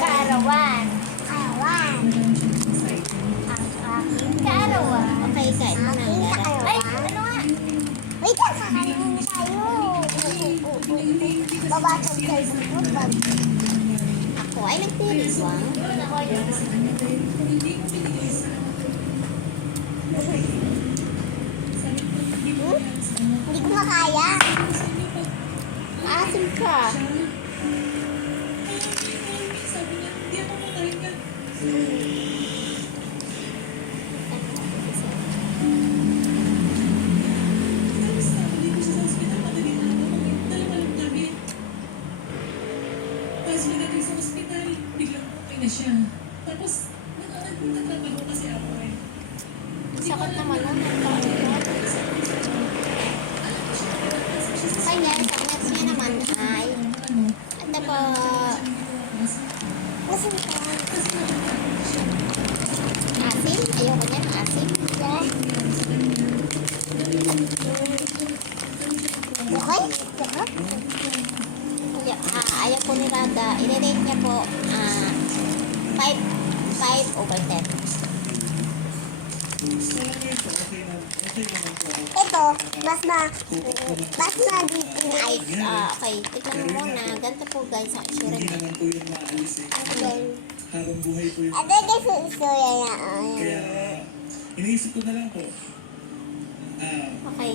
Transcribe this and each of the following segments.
Kaarawan. Ang aking kaarawan. Okay, kain mo na. Ay, ano nga? Wait lang, kakain muna tayo. Babasag tayo sa loob. Ako ay nagtiriwang. Hindi ko makaya. Asim ka. Sa ospital, biglang okay na siya. Tapos, nagtatrabaho kasi ako eh. Sakot naman lang. Kanya, sa nets niya naman ay ano po, Masin ka. asim. Ayoko niya ng asim. Okay? Ayaw po ni Rada. I-rate niya po 5/10. Ito, mas na deep in ice. Okay, tignan mo muna. Ganito po guys ang itsura Hindi niya. naman po yun maalis eh. Again. Habang buhay po yun. Ate, kasi istorya na. Kaya, iniisip ko na lang po. Okay.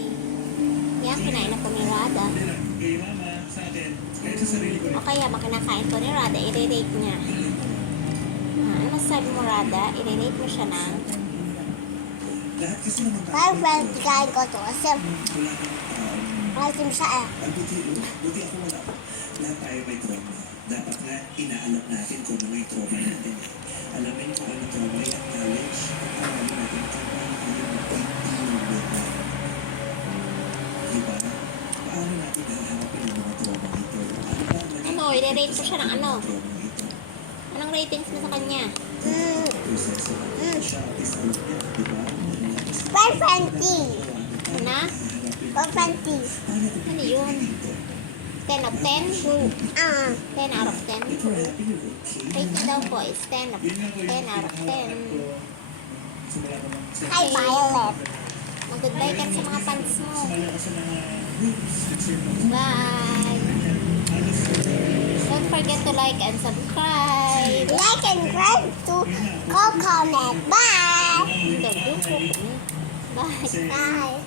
Yan, kinain na po ni Rada. Hindi lang, kay mama, sa akin, kaya sa sarili ko rin. Okay, yan, makinakain po ni Rada. I-rate niya. Ano masasabi mo, Rada? I-rate mo siya ng Lahat kasi naman tayo. Parang friend, kain ko to. Kasi, Wala kang malasim siya eh. Ang buti ako wala. Lahat tayo may trauma. Dapat nga, inaalam natin kung ano yung trauma natin. Alamin kung ano trauma yung knowledge. Alamin natin kung paano tayo mag-deal with that. Diba? Paano natin haharapin ang mga trauma ito? ano, i-rate mo siya ng ano? Trauma ito. Anong ratings mo sa kanya? Proseso. Siya, is alam niya. Diba? Parang friendly. Na? Parang friendly. Ano yun? 10 of 10? 10 out of 10? Rating daw po is 10 out of 10. Hi, Violet. Mag-goodbye ka sa mga fans mo. Sumala ka sa mga groups. Bye! Don't forget to like and subscribe. Like and subscribe to Coconet. Bye! Bye! Bye.